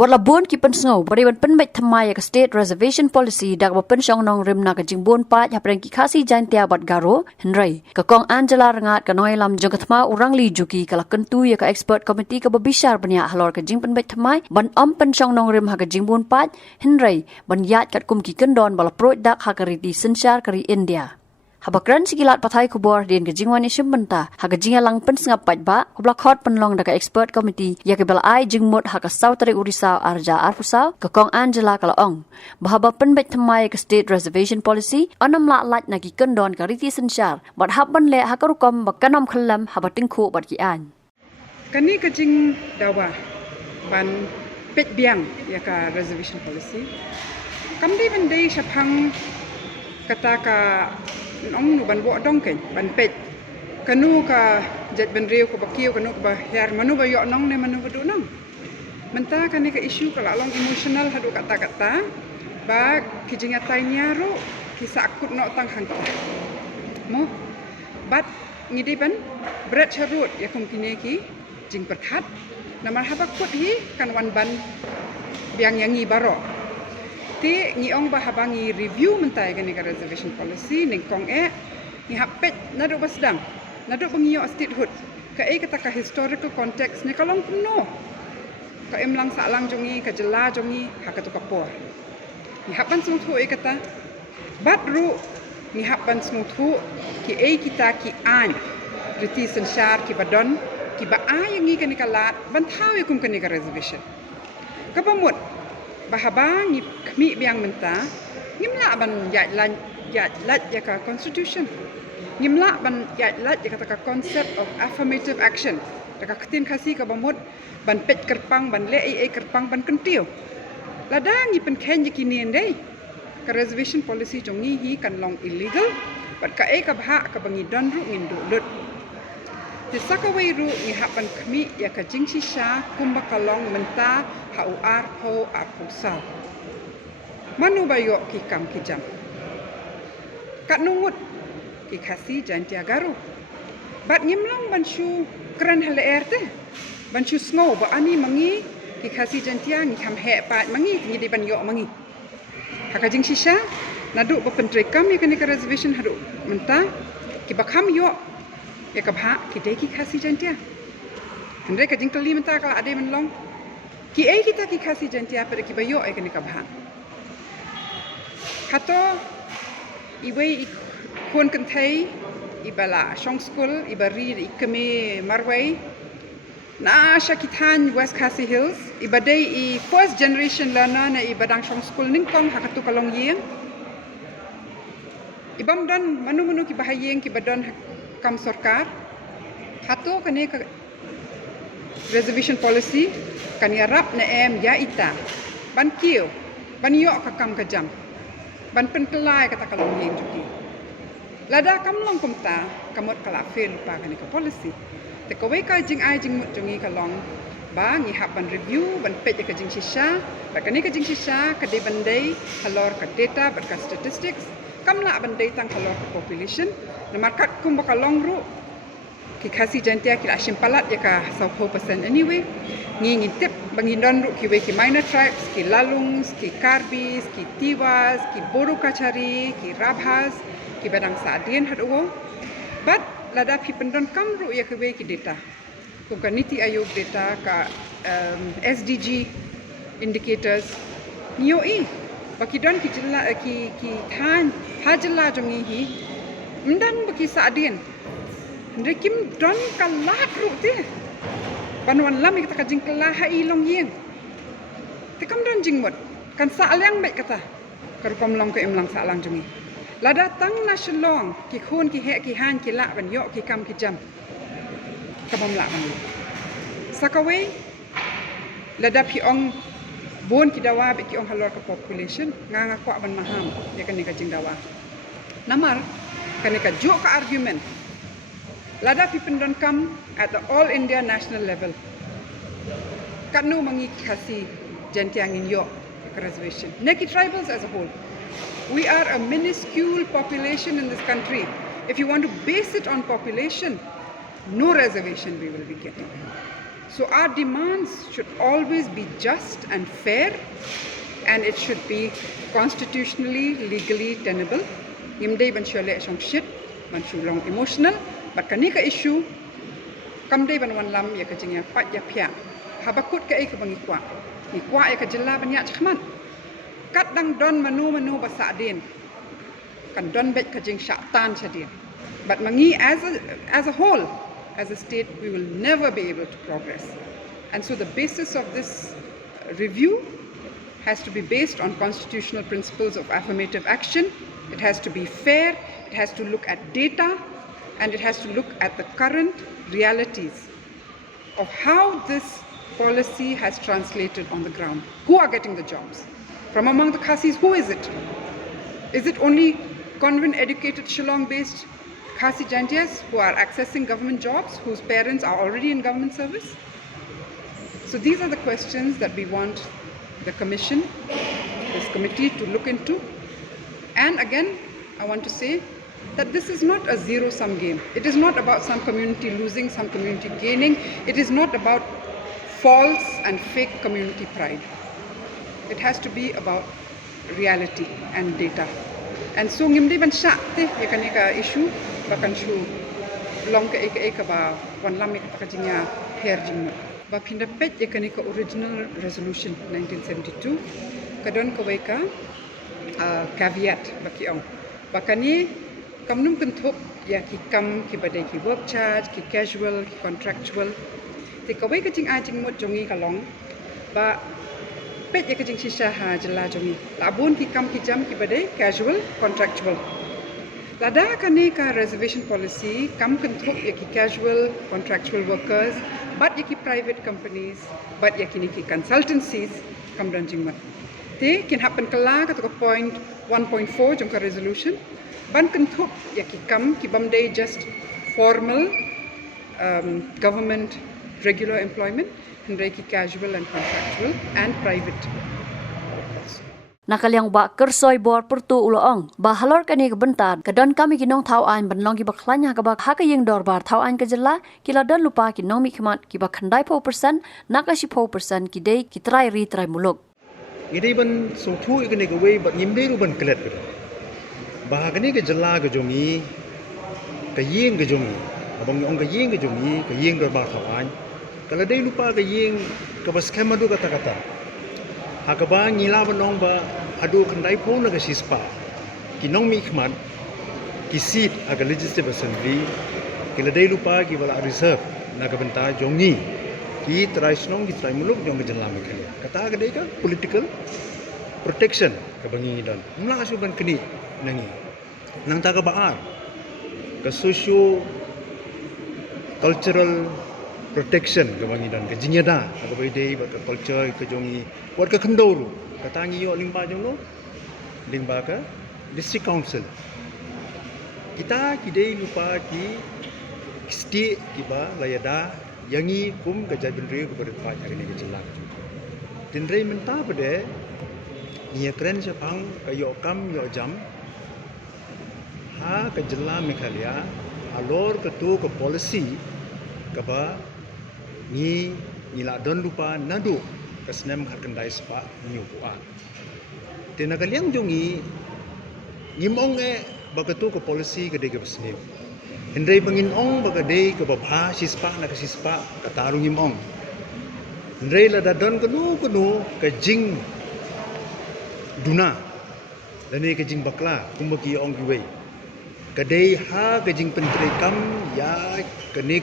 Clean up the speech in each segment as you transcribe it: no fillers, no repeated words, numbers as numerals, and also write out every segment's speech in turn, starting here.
Labun ki pen sngau bari wan pen bet thamai ka state reservation policy dak ba pen song nong rim na ka jingbon pa ya preng ki khasi jan tia bat garo henrai ka kong Angela rangat ka noi lam jong kathma urang li juki kala kentu ya ka expert committee ka babishar banya halor ka jing pen bet thamai ban pen song nong rim ha ka jingbon pa henrai ban yat kat kum ki kendon bala pro dak ha ka riti sensyar kari India. Habakran sigilat pathai kubor din ke jingwan isyum benta ha ke jingalang pen sengap pat ba kubla khot penlong da ka expert committee ya ke bela ai jingmut ha ka sautari urisa arja arfusau ke kong Angela kalaong bahaba pen bet thamai ke state reservation policy anam la lat na ki kendon ka riti sensyar bat habban le ha ka rukom bakanam khalam habating khu bat ki an kani ka jing dawa ban pet biang ya ka reservation policy kamdi ban dei shapang kata ka ong nu ban bo dong ken ban pet kanu ka jet ban riu ko bakiu kanu ba yar manu ba yo nong ne manu badu nong menta kani ka issue kala long emotional hadu kata-kata ba kijinga tainya ro kisa akut no tang hang mo bat ngidi ban berat charut ya kum kini ki jing perkhat namar haba kut hi kan wan ban biang yangi baro ti ngiong bahabangi review mentai kani ka reservation policy ning kong ni hapet nadu basdang nadu bangio statehood ka kata ka historical context ni kalong kuno ka emlang salang jongi ka jela jongi hakatu kapo ni hapan sungthu kata batru ni hapan sungthu ki kita ki an riti sensyar ki badon ki ba ayangi kani kalat banthaw kum kani ka reservation kapamut bahabang kami biang menta ngimla ban yat lat ya ka constitution ngimla ban yat lat ya ka concept of affirmative action ka ketin khasi ka bamut ban pet kerpang ban le kerpang ban kentiu ladang ni pen khen ji kini ndei ka reservation policy jongi hi kan long illegal bat ka ka bha ka bangi don ru ngin du lut di sakawai ru ni hapan kami ya ka jingsi sha kumba kalong menta hau ar ho apusa manu bayo ki kam ki jam kat nungut ki khasi jan tiagaru bat ngimlang ban shu kran hale erte ban shu sngo ba ani mangi ki khasi jan tia ngi kham he pat mangi ngi di ban yo mangi haka jingsi sha nadu ba pentre kam ya ka reservation hadu menta ki bakham yo ya ka bha ki dei ki khasi jantia hendre ka jing tali menta kala ade men long ki kita ki khasi jantia pada ki bayo ai ka bha hato iwe kon kanthai ibala shong school ibari ikame marwai na shakitan west khasi hills ibadai I first generation learner na ibadang shong school ningkong hakatu kalong yeng ibam dan manu ki bahayeng ki badon kam sarkar hato kane ka reservation policy kan yarap na ya ita ban kiu ban yo ka kam ka jam ban penkelai kata kalong yeng juki lada kam long kumta kamot kala fail pa kane ka policy te ko we ka jing ai jing mut jungi kalong ba ngi hap ban review ban pet ka jing shisha ba kane ka jing shisha ka de bandai halor ka data ba ka statistics kamla bandai tang halor ka population na markat kum bakalong ru ki khasi jantia ki ashim palat ya ka 4% anyway ngi tip bangindon ru ki we ki minor tribes ki lalungs ki karbis ki tiwas ki boru kachari ki rabhas ki badang sadien hadu but lada pi pendon kam ru ya ki we ki data kum ka niti ayog data ka SDG indicators nio baki don ki jilla ki than hajla jongi hi mdan baki sadien ndre kim don kalat ru te panwan lam kita ka jing kala hai long yeng te kam don jing mot kan sa alang mek kata kar kom long ka emlang sa alang jongi lada tang na shlong ki khon ki he ki han ki la ban yo ki kam ki jam kabam la ban sakawe lada pi ong bon ki dawa be ki ong halor ka population nga kwa ban maham ya kan ka jing dawa namar kan ka jo ka argument lada pi pendon kam at the all India national level kanu mangi khasi jantiang in yo reservation neki tribals as a whole we are a minuscule population in this country if you want to base it on population no reservation we will be getting So our demands should always be just and fair, and it should be constitutionally, legally tenable. Yimday ban shole shong shit, ban shulong emotional, but kanika issue, kamday ban wan lam ya kajing ya pat ya pia. Habakut ka ek bang ikwa. Ikwa ya kajilla ban ya chakman. Kat dang don manu basa din. Kan don bet kajing syaitan sadin. But mangi as a whole, as a state, we will never be able to progress. And so the basis of this review has to be based on constitutional principles of affirmative action. It has to be fair, it has to look at data, and it has to look at the current realities of how this policy has translated on the ground. Who are getting the jobs? From among the Khasis, who is it? Is it only convent-educated Shillong-based Khasi Jaintias who are accessing government jobs, whose parents are already in government service? So these are the questions that we want the commission, this committee to look into. And again, I want to say that this is not a zero-sum game. It is not about some community losing, some community gaining. It is not about false and fake community pride. It has to be about reality and data. And so ngimdi ban sha te yakanika issue bakan shu long ka eka ba wan lam ka jinya her jingma ba phinda pet yakanika original resolution 1972 kadon ka waika caveat baki ong bakani kamnum kenthop ya ki kam ki badai ki work charge ki casual ki contractual te ka waika jing a jing mot jongi ka long ba pet ya kajing shisha ha jela jongi labun ki kam ki jam ki badai casual contractual lada kane ka reservation policy kam kenthop ya ki casual contractual workers but ya ki private companies but ya ki consultancies kam ranjing mat te kin happen kala ka to point 1.4 jong ka resolution ban kenthop ya ki kam ki bamdai just formal government regular employment Reiki casual and contractual and private. Nakaliang ba kersoy bor pertu uloong ba halor kani kebentar kedon kami kinong tau an benlong ki baklanya ka ba hakayeng dorbar tau an kejela kila don lupa ki nomi khmat ki ba khandai 4% nakashi 4% ki dei ki trai ri trai muluk. Ini ban sungtu ikene ke we ba nyimde ru ban klet ke. Ba kani ke jela ke jomi ke yeng ke jomi. Abang ong ke yeng ke jomi ke yeng dorbar tau an. Kalau dia lupa ke yeng ke baskem adu kata-kata. Hakaba ngila banong ba adu kendai pun ke sispa. Kinong mi khmat ki seat aga legislative assembly kila dia lupa ki bala reserve naga benta jongi ki try snong ki try muluk jong ke jelam ke. Kata ke dia ka political protection ke bangi dan. Mula asu ban kini nangi. Nang ta ka baar ke socio cultural protection ke bangi dan ke jinyada ke baidei ba ke culture ke jongi wat ke kendoru katangi yo limba jongno limba ke district council kita kidei lupa ki sti kiba layada yangi kum ke jabindri ke berdepan hari ni ke jelang dindrei menta pade nia kren sepang ke yo kam yo jam ha ke jelang mekhalia alor ke tu ke policy ke ba ni la don lupa nadu kasnem harkandai spa nyupuan tena kaliang jongi ngimong bagatu ko policy gede ke besnim hendai pengin ong bagade ke babha sispa na ke sispa kataru ngimong hendai la dadon kenu ke jing duna dani ke jing bakla kumbaki ong giwe kadai ha ke jing pentri kam ya kene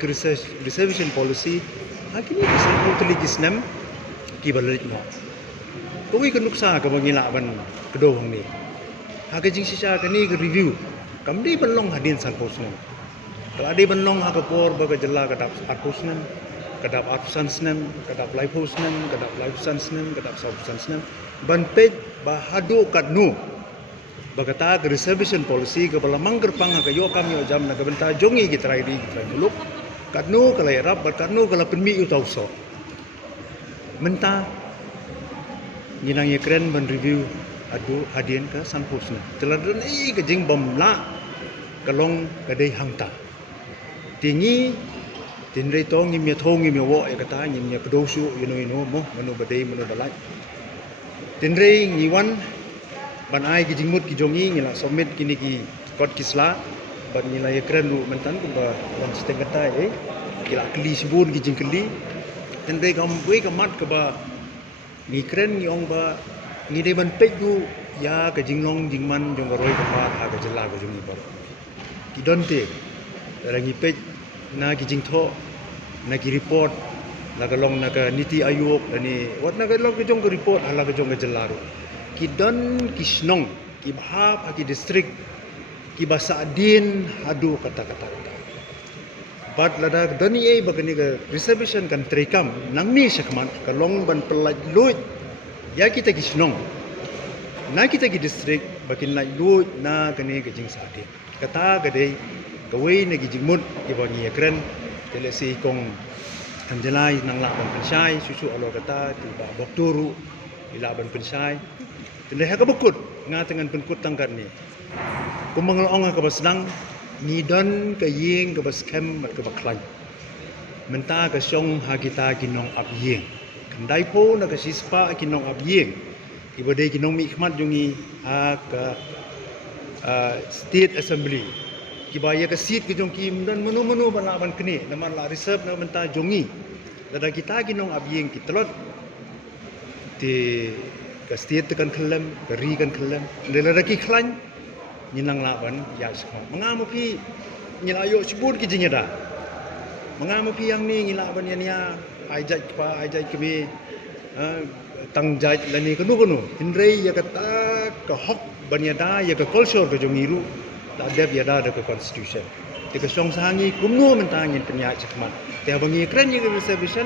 reservation policy hakini kisah totally kisnem ki balik no koi kan nuksa ka bangila ban kedo hang ni ha ke jing sisa ka ni review kam di banlong hadin san posnem kalau di banlong ha ka por ba ka jalla ka dap posnem ka dap snem ka dap live posnem ka dap live snem ka dap snem ban page ba hado kat nu bagata ke reservation policy ke balamang gerpang ka yo kam yo jam na ka benta jongi ki trai muluk katnu kala yarap katnu kala penmi utau so menta nyinang ye kren ban review adu hadien ka sampusna teladon ke jing bomla kalong kadai hangta tingi Tinre to ngimnya thong ngimnya wo ya kata ngimnya kedosu ino mo manu badai manu balai. Tinre ngiwan ban ai ki jingmut ki jongi ngila somit kini ki kot kisla ban ngila ya keren lu mentan ku ba ban setengah tai kila keli sibun ki jingkeli. Tinre kam bui kamat ke ba ngi keren ngi ong ba ngi de ban pek du ya ke jinglong jingman jong roi ka pa ha ke jela ko jongi ba. Ki donte rangi pek na ki jingtho na ki report na kalong na ka niti ayuk ani wat na kalong ke jong ke report ala ke jong ke jelaru ki don ki snong ki bahap ki district ki basa adin adu kata-kata bat lada doni ei bagani ke reservation kan trekam nang ni sakman kalong ban pelaj luit ya kita ki snong na kita ki district bakin laj luit na kani ke jing sa adin kata gade kawai na ki jingmut ki bangi kren tele si kong anjalai nang la ban pensai susu alo kata tiba bokturu ila ban pensai tele ha ka bekut nga tengan penkut tangkat ni kumangal ong ka basnang ngidon ka ying ka baskem mat ka baklai menta ka song ha kita kinong ab ying kandai po na ka sispa kinong ab ying ibade kinong mi khmat jungi ha ka state assembly kibaya ke seat ke jong kim dan menu-menu ban kene naman la reserve na menta jongi dada kita ginong abyeng kitlot ti ke state kan kelem beri kan kelem lelada ki khlan ninang laban ya sekon mengamu pi nyilayo sibut ki jingeda mengamu pi yang ni ngilaban ya ajaj pa ajaj kemi tang jaj lani kenu hindrei ya kata ke hok banyada ya ke culture ke jongiru la deb ya da ke constitution ti ke song sangi kumno mentangin penya cekmat te abangi kren ye reservation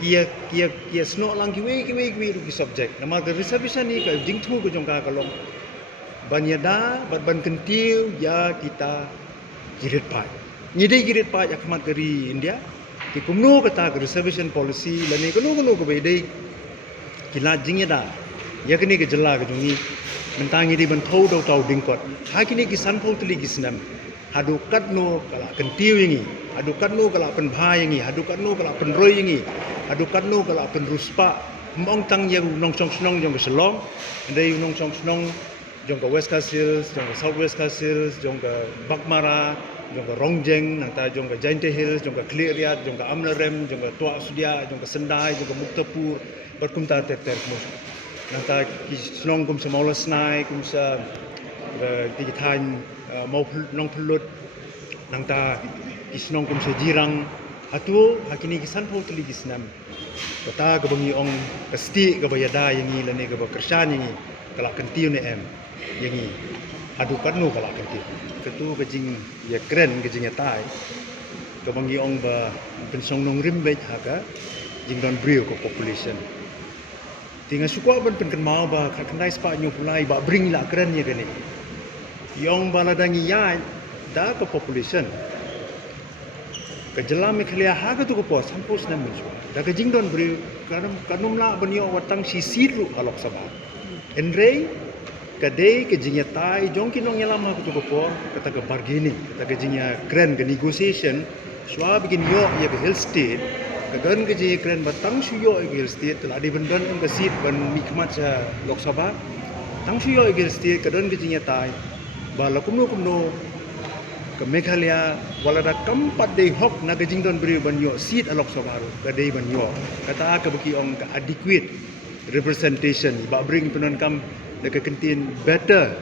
kia sno lang ki we ki subject nama ke reservation ni ke jingthu ke jongka kalong banyada ban kentiu ya kita girit pai nyide girit pai akmat dari India ti kumno kata ke reservation policy lani kuno ke bedai kila jingeda ya kini ke jela ke jongi mentangi di ban thau dau tau dingkot hakini ki san phau tli gisnam hadu katno kala kentiu yangi hadu katno kala pen bha yangi hadu katno kala pen roi yangi hadu katno kala pen ruspa mong tang yang nong chong snong jong ke selong ndai nong chong snong jong ke west hills jong ke south west hills jong ke bakmara jong ke rongjeng nangta jong ke jainte hills jong ke kliriat jong ke amlarem jong ke tua sudia jong ke sendai jong ke muktapur berkumta ter mus nangta ki snong kum semola snai kum sa ti than mau nong pulut nangta ki snong kum se jirang atu hakini ki san phau tli gisnam kata ke bangi ong pasti ke bayada yangi lane ke kersan yangi kala kentiu ne em yangi adu katnu kala kentiu ketu kejing ya keren kejing ya tai ke bangi ong ba pensong nong rimbe haga jing don brio ko population tinga suka ban pen mau ba khandai spa nyu pulai ba bring la keren ye gani yong baladangi ya da ke population ke jelam mekhlia ha ke tu ko pos sampus nam mu da ke jing don brio kanum la banyo watang si siru alok sabah enrei kadai ke jingya tai jong kinong yalam ha tu ko po kata ke bargaining kata ke jingya keren ke negotiation swa begin yo ye ke hill state kagan ke jingya keren batang suyo ye ke hill state telah di bendan ke seat ban mikmat sa lok sabah tang suyo ye ke hill state kadan ke jingya tai bala kumno ke Meghalaya wala da kampat dei hok na ke jingdon beri banyo seat alok sabaru ke dei banyo kata ke beki ong ke adequate representation ba bring penon kam de ke kentin better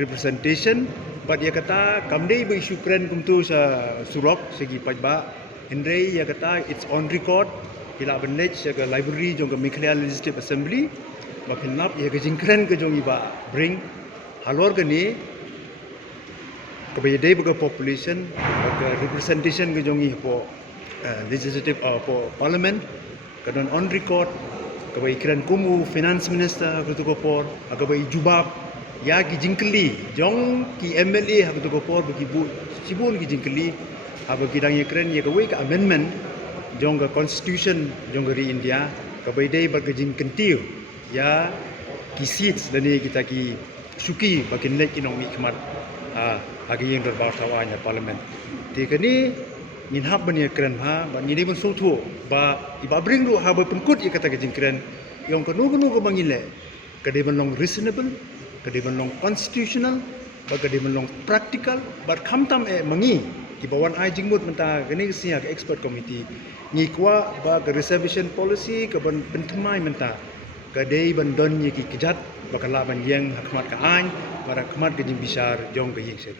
representation but ya kata kam dei be isu kren kum tu sa surok segi pajba indrei ya kata it's on record ila benlej ke library jong ke Meghalaya Legislative Assembly makin lap ya ke jingkren ke jong iba bring halor ke ni kebayadai baga population baga representation ke jongi po legislative po parliament kadon on record kebai kiran kumu finance minister ke tu por agabai jubab ya ki jingkeli jong ki MLA ha tu por bagi bu sibun ki jingkeli aba kidang ye kren ye kebai ke amendment jong ke constitution jong ke India kebai dai baga jingkentiu ya ki seats dani kita ki suki bagi nek inong mi khmat agi yang berbahasa awalnya parlimen. Tiga ni ngin hab bani kren ha ba ngini bun so thu ba iba bring du ha ba penkut i kata kajing kren yong kanu ko bangile kade ban long reasonable kade ban long constitutional ba kade ban long practical ba kham tam mangi ki bawan ai jingmut menta gani sia ke expert committee ngi kwa ba ke reservation policy ke ban pentemai menta kade ban don ye ki kejat bakala ban yang hakmat ka an para khmat ke jing bisar jong ke yeng se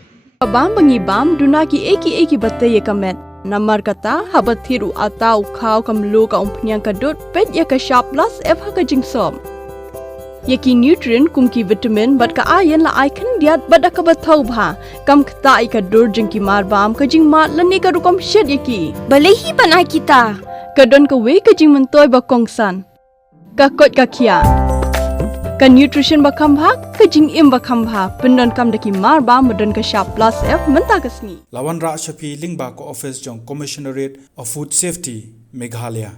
Bam bangi bam duna ki eki batte ye kamet namar kata habat thiru atau khau kam lu ka umpnyang ka dot pet ya ka sharp plus f ha ka jingsom yaki nutrient kum ki vitamin bat ka ayen la ai khan diat bat ka bathau bha kam khta ai ka dur jing ki mar bam ka jing ma lani ka rukom shet yaki bale hi banai kita ka don ka we ka jing mentoi ba kongsan ka kot ka khia ka nutrition ba kham bha ka jing im ba kham bha pendon kam daki mar bam don ka sharp plus f menta ka sni Lawan Ra Shafi Lingba ko office jong Commissionerate of Food Safety Meghalaya